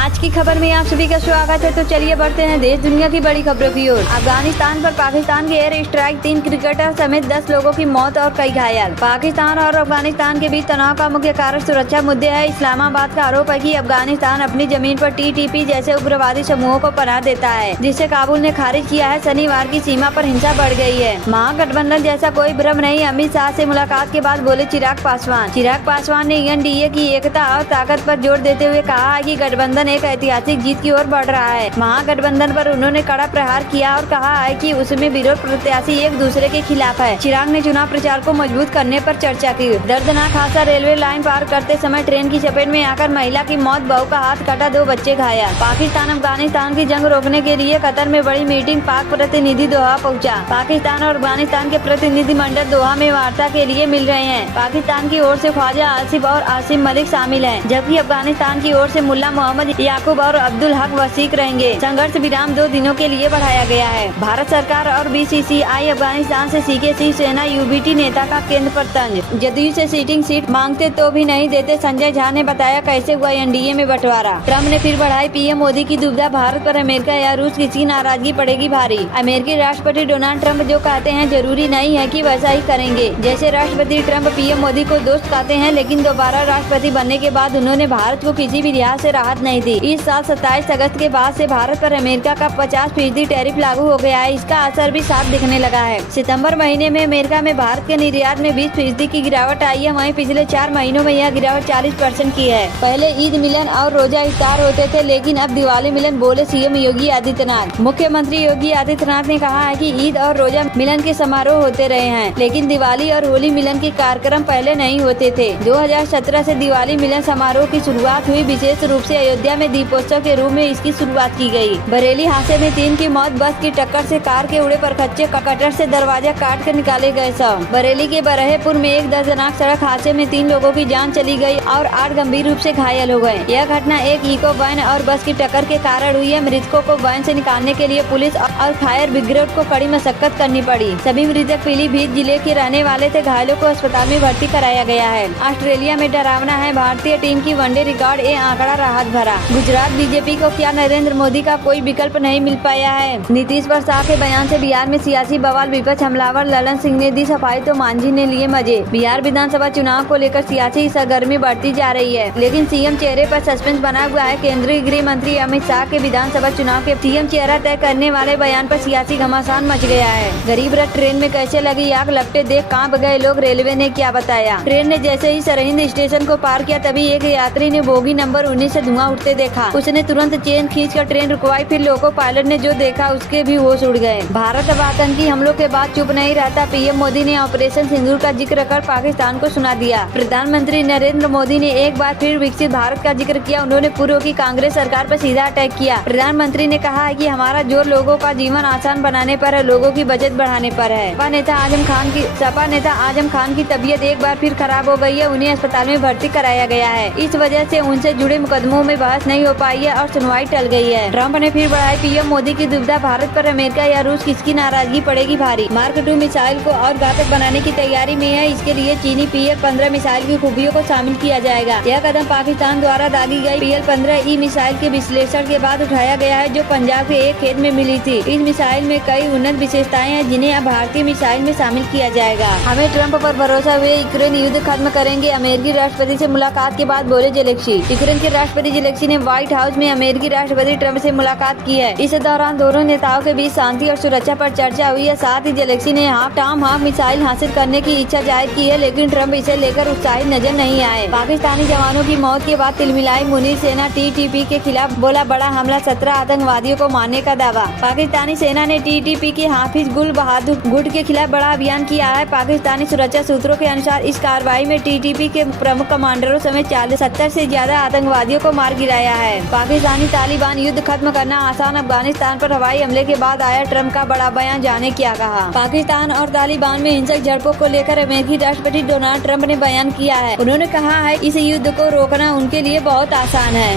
आज की खबर में आप सभी का स्वागत है। तो चलिए बढ़ते हैं देश दुनिया की बड़ी खबरों की ओर। अफगानिस्तान पर पाकिस्तान की एयर स्ट्राइक, 3 क्रिकेटर समेत 10 लोगों की मौत और कई घायल। पाकिस्तान और अफगानिस्तान के बीच तनाव का मुख्य कारण सुरक्षा मुद्दे है। इस्लामाबाद का आरोप है कि अफगानिस्तान अपनी जमीन पर TTP जैसे उग्रवादी समूहों को पनाह देता है, जिसे काबुल ने खारिज किया है। शनिवार की सीमा पर हिंसा बढ़ गई है। महागठबंधन जैसा कोई भ्रम नहीं, अमित शाह से मुलाकात के बाद बोले चिराग पासवान। चिराग पासवान ने NDA की एकता और ताकत पर जोर देते हुए कहा है कि गठबंधन एक ऐतिहासिक जीत की ओर बढ़ रहा है। महागठबंधन पर उन्होंने कड़ा प्रहार किया और कहा है कि उसमें विरोध प्रत्याशी एक दूसरे के खिलाफ है। चिराग ने चुनाव प्रचार को मजबूत करने पर चर्चा की। दर्दनाक हादसा, रेलवे लाइन पार करते समय ट्रेन की चपेट में आकर महिला की मौत, बहू का हाथ कटा, 2 बच्चे घायल। पाकिस्तान अफगानिस्तान की जंग रोकने के लिए कतर में बड़ी मीटिंग, पाक प्रतिनिधि दोहा पहुँचा। पाकिस्तान और अफगानिस्तान के प्रतिनिधिमंडल दोहा में वार्ता के लिए मिल रहे हैं। पाकिस्तान की ओर से ख्वाजा आसिफ और आसिम मलिक शामिल हैं, जबकि अफगानिस्तान की ओर से मुल्ला मोहम्मद याकूब और अब्दुल हक वसीक रहेंगे। संघर्ष विराम 2 दिनों के लिए बढ़ाया गया है। भारत सरकार और BCCI अफगानिस्तान से सीखे, शिवसेना UBT नेता का केंद्र पर तंज। जदयू से सीटिंग सीट मांगते तो भी नहीं देते, संजय झा ने बताया कैसे हुआ NDA में बंटवारा। ट्रम्प ने फिर बढ़ाई PM मोदी की दुविधा, भारत पर अमेरिका या रूस किसी नाराजगी पड़ेगी भारी। अमेरिकी राष्ट्रपति डोनाल्ड ट्रम्प जो कहते हैं जरूरी नहीं है कि वैसा ही करेंगे। जैसे राष्ट्रपति ट्रम्प PM मोदी को दोस्त कहते हैं, लेकिन दोबारा राष्ट्रपति बनने के बाद उन्होंने भारत को किसी भी लिहाज से राहत नहीं दी। इस साल 27 अगस्त के बाद से भारत पर अमेरिका का 50% टैरिफ लागू हो गया है। इसका असर भी साफ दिखने लगा है। सितंबर महीने में अमेरिका में भारत के निर्यात में 20% की गिरावट आई है। वहीं पिछले 4 महीनों में यह गिरावट 40% की है। पहले ईद मिलन और रोजा इफ्तार होते थे, लेकिन अब दिवाली मिलन, बोले CM योगी आदित्यनाथ। मुख्यमंत्री योगी आदित्यनाथ ने कहा है कि ईद और रोजा मिलन के समारोह होते रहे हैं, लेकिन दिवाली और होली मिलन के कार्यक्रम पहले नहीं होते थे। 2017 से दिवाली मिलन समारोह की शुरुआत हुई। विशेष रूप से अयोध्या में दीपोत्सव के रूप में इसकी शुरुआत की गई। बरेली हादसे में 3 की मौत, बस की टक्कर से कार के उड़े परखच्चे, कटर से दरवाजा काट कर निकाले गए शव। बरेली के बरहेपुर में एक दर्दनाक सड़क हादसे में 3 लोगों की जान चली गई और 8 गंभीर रूप से घायल हो गए। यह घटना एक इको वैन और बस की टक्कर के कारण हुई है। मृतकों को वैन से निकालने के लिए पुलिस और फायर ब्रिगेड को कड़ी मशक्कत करनी पड़ी। सभी मृतक पीलीभीत जिले के रहने वाले थे। घायलों को अस्पताल में भर्ती कराया गया है। ऑस्ट्रेलिया में डरावना है भारतीय टीम की वनडे रिकॉर्ड, ये आंकड़ा राहत भरा। गुजरात BJP को क्या नरेंद्र मोदी का कोई विकल्प नहीं मिल पाया है। नीतीश पर शाह के बयान से बिहार में सियासी बवाल, विपक्ष हमलावर। ललन सिंह ने दी सफाई तो मांझी ने लिए मजे। बिहार विधानसभा चुनाव को लेकर सियासी सरगर्मी बढ़ती जा रही है, लेकिन CM चेहरे पर सस्पेंस बना हुआ है। केंद्रीय गृह मंत्री अमित शाह के विधानसभा चुनाव के CM चेहरा तय करने वाले बयान पर सियासी घमासान मच गया है। गरीब रथ ट्रेन में कैसे लगी आग, लपटे देख कांप गए लोग। रेलवे ने क्या बताया। ट्रेन ने जैसे ही सरहिंद स्टेशन को पार किया, तभी एक यात्री ने बोगी नंबर 19 से धुआं उठते देखा। उसने तुरंत चेन खींचकर ट्रेन रुकवाई। फिर लोको पायलट ने जो देखा उसके भी होश उड़ गए। भारत अब आतंकी हमलों के बाद चुप नहीं रहता। PM मोदी ने ऑपरेशन सिंदूर का जिक्र कर पाकिस्तान को सुना दिया। प्रधानमंत्री नरेंद्र मोदी ने एक बार फिर विकसित भारत का जिक्र किया। उन्होंने पूर्व की कांग्रेस सरकार पर सीधा अटैक किया। प्रधानमंत्री ने कहा है कि हमारा जोर लोगों का जीवन आसान बनाने पर है, लोगों की बचत बढ़ाने पर है। सपा नेता आजम खान की तबीयत एक बार फिर खराब हो गई है। उन्हें अस्पताल में भर्ती कराया गया है। इस वजह से उनसे जुड़े मुकदमों में बहस नहीं हो पाई है और सुनवाई टल गई है। ट्रम्प ने फिर बढ़ाई PM मोदी की दुविधा, भारत पर अमेरिका या रूस किसकी नाराजगी पड़ेगी भारी। Mark 2 मिसाइल को और घातक बनाने की तैयारी में है। इसके लिए चीनी PL-15 मिसाइल की खूबियों को शामिल किया जाएगा। यह कदम पाकिस्तान द्वारा दागी गई PL-15E मिसाइल के विश्लेषण के बाद उठाया गया है, जो पंजाब के एक खेत में मिली थी। इस मिसाइल में कई उन्नत विशेषताएं हैं, जिन्हें अब भारतीय मिसाइल में शामिल किया जाएगा। हमें ट्रम्प पर भरोसा, वे यूक्रेन युद्ध खत्म करेंगे। अमेरिकी राष्ट्रपति से मुलाकात के बाद बोले जेलेंस्की। यूक्रेन के राष्ट्रपति जेलेंस्की ने व्हाइट हाउस में अमेरिकी राष्ट्रपति ट्रम्प से मुलाकात की है। इस दौरान दोनों नेताओं के बीच शांति और सुरक्षा पर चर्चा हुई है। साथ ही जेलेंस्की ने टॉमहाक मिसाइल हासिल करने की इच्छा जाहिर की है, लेकिन ट्रम्प इसे लेकर उत्साहित नजर नहीं आए। पाकिस्तानी जवानों की मौत के बाद तिलमिलाई मुनीर सेना TTP के खिलाफ बोला बड़ा हमला, 17 आतंकवादियों को मारने का दावा। पाकिस्तानी सेना ने TTP के हाफिज गुल बहादुर गुट के खिलाफ बड़ा अभियान किया है। पाकिस्तानी सुरक्षा सूत्रों के अनुसार इस कार्रवाई में TTP के प्रमुख कमांडरों समेत 70 से ज्यादा आतंकवादियों को मार गिराया है। पाकिस्तानी तालिबान युद्ध खत्म करना आसान, अफगानिस्तान पर हवाई हमले के बाद आया ट्रम्प का बड़ा बयान, जाने क्या कहा। पाकिस्तान और तालिबान में हिंसक झड़पों को लेकर अमेरिकी राष्ट्रपति डोनाल्ड ट्रम्प ने बयान किया है। उन्होंने कहा है इस युद्ध को रोकना उनके लिए बहुत आसान है।